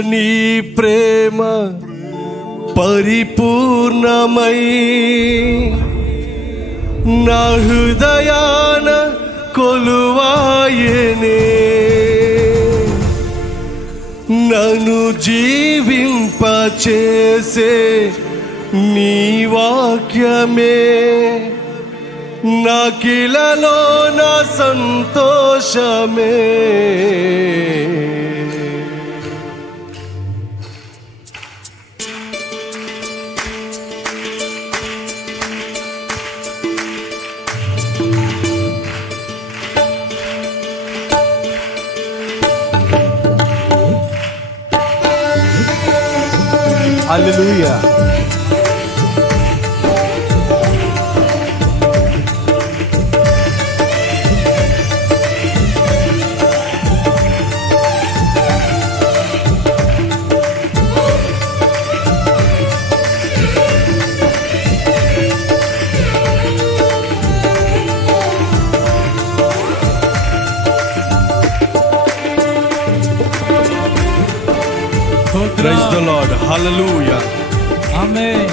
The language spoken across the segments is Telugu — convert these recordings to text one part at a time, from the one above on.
నీ ప్రేమ పరిపూర్ణమై నా హృదయాన కొలువాయనే. నన్ను జీవింపచేసే నీ వాక్యమే నాకిలలో నా సంతోషమే. హల్లెలూయా. Praise the Lord. Hallelujah. Amen.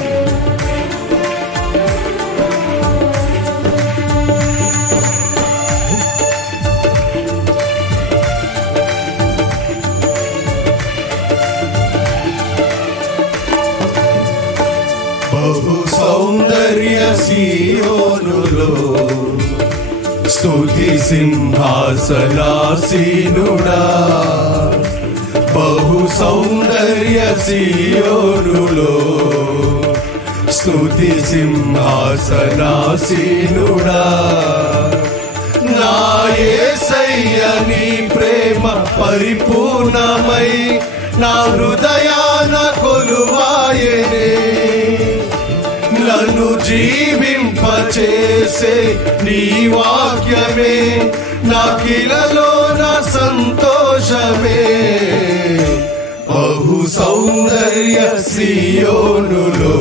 బహు సౌందర్య సీయోనులో స్తుతి సింహాసనాసీనుడా. బహు సౌందర్య సీయోనులో స్తుతి సింహాసనాసీనుడా. నా యేసయ్య నీ ప్రేమ పరిపూర్ణమై నా హృదయాన కొలువాయనే. నన్ను జీవింపచేసే నీ వాక్యమే నాకిలలో నా సంతోషమే. బహు సౌందర్య సీయోనులో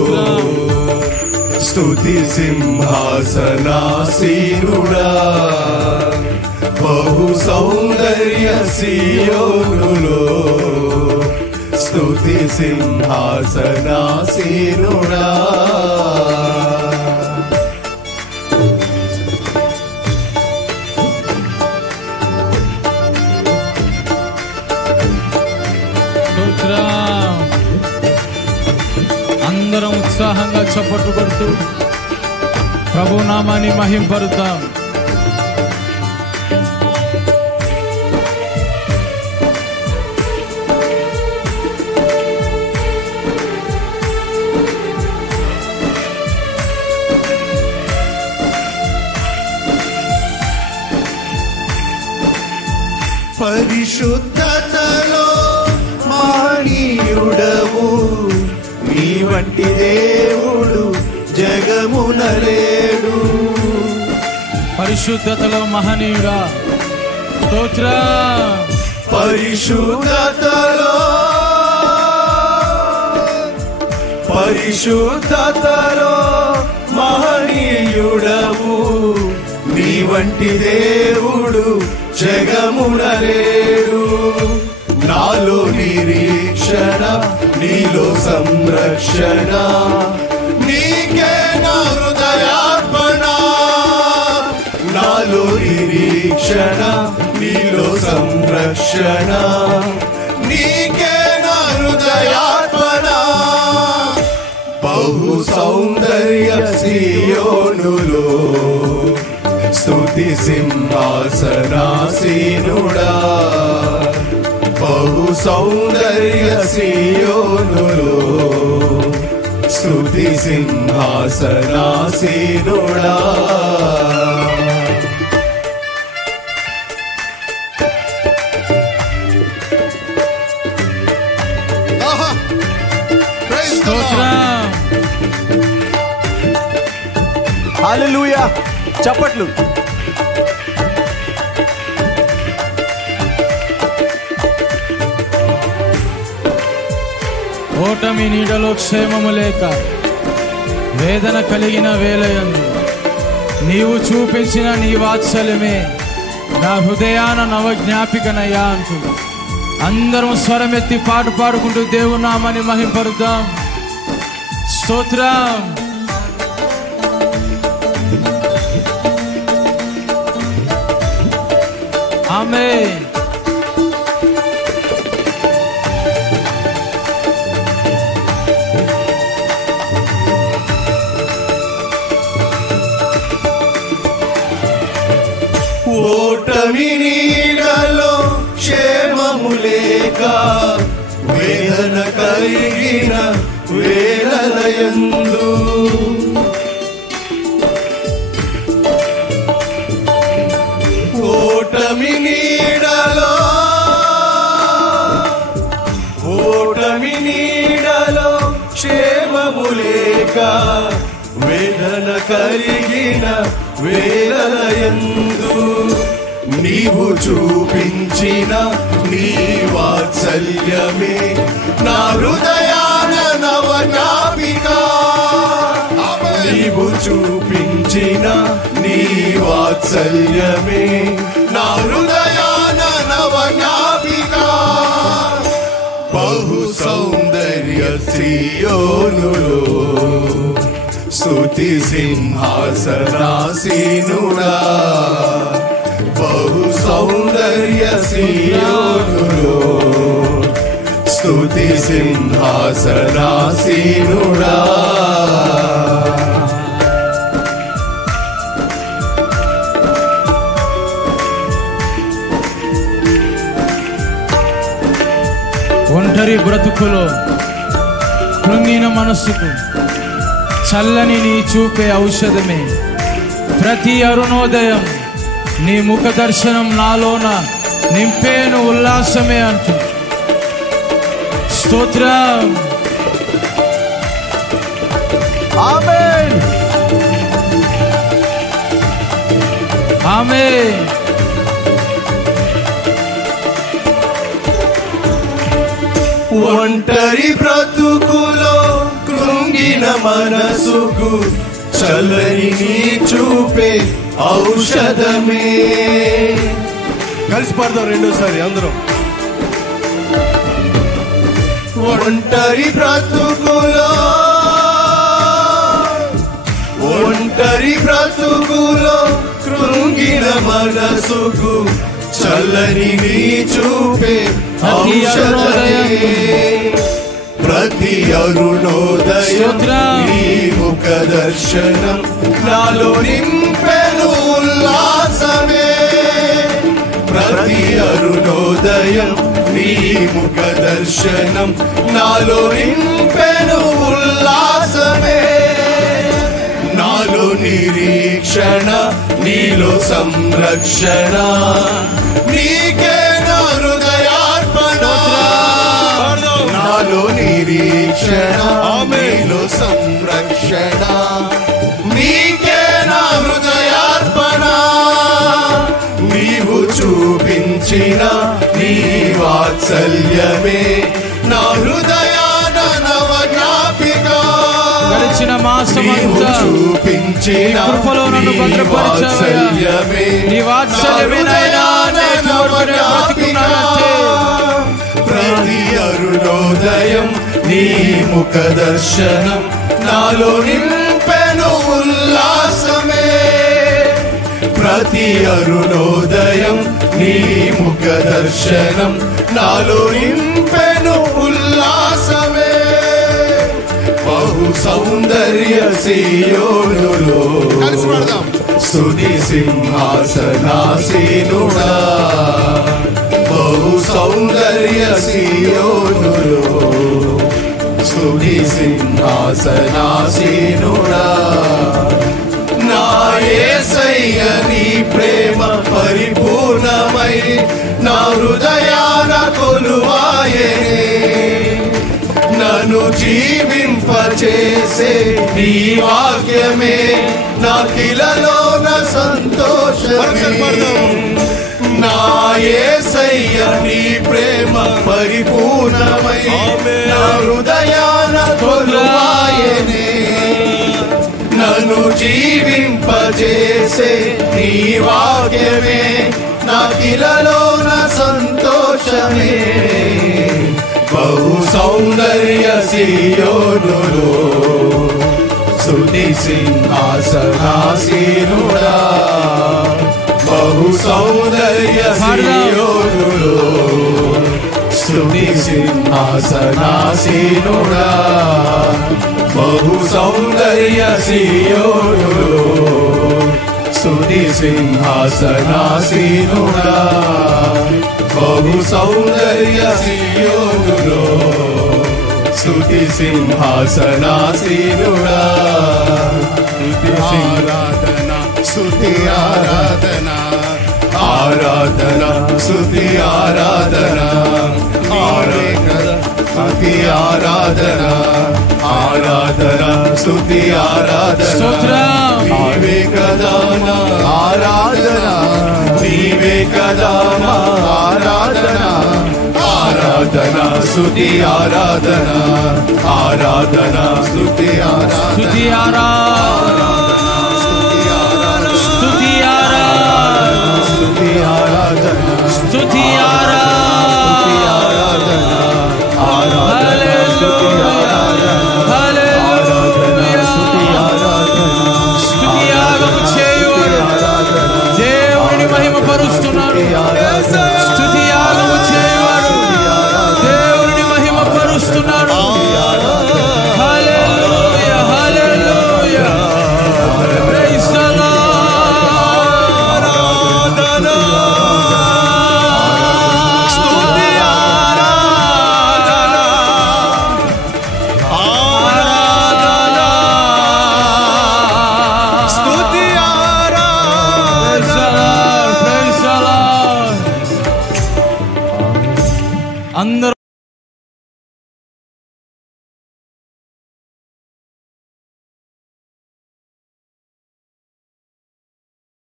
స్తుతి సింహాసనాసీనుడా. బహు సౌందర్య సీయోనులో స్తుతి సింహాసనాసీనుడా. అందరం ఉత్సాహంగా చప్పట్లు కొడుతూ ప్రభు నామాన్ని మహింపరుద్దాం. పరిశుద్ధతలో మహనీయుడవు నీ వంటి దేవుడు జగమున లేడు. పరిశుద్ధతలో మహనీయుడా స్తోత్రం. పరిశుద్ధతలో మహనీయుడవు నీ వంటి దేవుడు జగమున లేడు. నాలో నిరీక్షణ నీలో సంరక్షణ నీకే నా హృదయార్పణ. నాలో నిరీక్షణ నీలో సంరక్షణ నీకే నా హృదయార్పణ. బహు సౌందర్య సీయోనులో స్తుతి సింహాసనాసీనుడా. బహు సౌందర్య సీయోనులో స్తుతి సింహాసనాసీనుడా. హల్లెలూయా. చప్పట్లు. ఓటమి నీడలో క్షేమము లేక వేదన కలిగిన వేళయందు నీవు చూపించిన నీ వాత్సల్యమే నా హృదయాన నవ జ్ఞాపికనయ్యా అంటూ అందరం స్వరమెత్తి పాట పాడుకుంటూ దేవుని నామాన్ని మహింపరుద్దాం. స్తోత్రం. ఆమేన్. ఓటమి నీడలో క్షేమము లేక వేదన కలిగిన వేళలయందు ఓటమి నీడలో క్షేమము లేక వేదన కలిగిన వేళలయందు నీవు చూపించిన నీ వాత్సల్యమే నా హృదయాన నవజ్ఞాపిక. నీవు చూపించిన నీ వాత్సల్యమే నా హృదయాన నవజ్ఞాపిక. బహు సౌందర్య సియోనులో స్తుతి సింహాసనాసీనుడా. బహు సౌందర్య సియోనులో స్తుతి సింహాసనాసీనుడా. ఒంటరి బ్రతుకులో కృంగిన మనస్సుకు చల్లని నీ చూపే ఔషధమే. ప్రతి అరుణోదయం నీ ముఖ దర్శనం నాలోన నింపేను ఉల్లాసమే అంటూ. స్తోత్రం. ఆమేన్. ఆమేన్. ఒంటరి బ్రతుకులో కృంగిన మనసుకు చల్లని నీ చూపే ఔషధమే. కలిసి పాడదాం రెండోసారి అందరం. ఒంటరి బ్రతుకులో కృంగిన మనసుకు చల్లని నీ చూపే ఔషధమే. ప్రతి అరుణోదయం నీ ముఖ దర్శనం నాలో నింపెను ఉల్లాసమే. ప్రతి అరుణోదయం నీ ముఖ దర్శనం నాలో నింపెను ఉల్లాసమే. నాలో నిరీక్షణ నీలో సంరక్షణ నీకే నా హృదయార్పణ. నాలో నిరీక్షణ నీలో సంరక్షణ నీకే నా హృదయార్పణ. నీవు చూపించిన నీ వాత్సల్యమే నా హృదయాన నవజ్ఞాపిక. గడిచిన మాసమంతా చూపించిన కృపలో నన్ను భద్రపరిచావయ్యా. నీ వాత్సల్యమే నాయనా నేటి వరకు నేను బ్రతికున్నానంటే. ప్రతి అరుణోదయం నీ ముఖ దర్శనం నాలో నింపెను ఉల్లాసమే. ప్రతి అరుణోదయం నీ ముఖ దర్శనం నాలో నింపెను ఉల్లాసమే. బహు సౌందర్య సియోనులో స్తుతి సింహాసనాసీనుడా. బహు సౌందర్య సియోనులో స్తుతి సింహాసనాసీనుడా. నా యేసయ్య నీ ప్రేమ పరిపూర్ణమై నా హృదయాన కొలువాయెనే. నన్ను జీవింపచేసే నీ వాక్యమే నాకిలలోన సంతోషమే. నా యేసయ్య నీ ప్రేమ పరిపూర్ణమై నా హృదయాన కొలువాయెనే. నన్ను జీవింపచేసే నీ వాక్యమే నాకిలలోన సంతోషమే. నివాసమే బహు సౌందర్య సియోనులో స్తుతి సింహాసనాసీనుడా బహు సౌందర్య సియోనులో స్తుతి సింహాసనాసీనుడా బహు సౌందర్య సియోనులో స్తుతి సింహాసనాసీనుడా బహు సౌందర్య సియోనులో స్తుతి సింహాసనాసీనుడా ఆరాధన స్తుతి ఆరాధన ఆరాధన స్తుతి ఆరాధన ఆరాధన స్తుతి ఆరాధన ఆరాధన స్తుతి ఆరాధన నీవే కదా నా ఆరాధన నీవే కదా నా ఆరాధన ఆరాధన స్తుతి ఆరాధన ఆరాధన స్తుతి ఆరాధన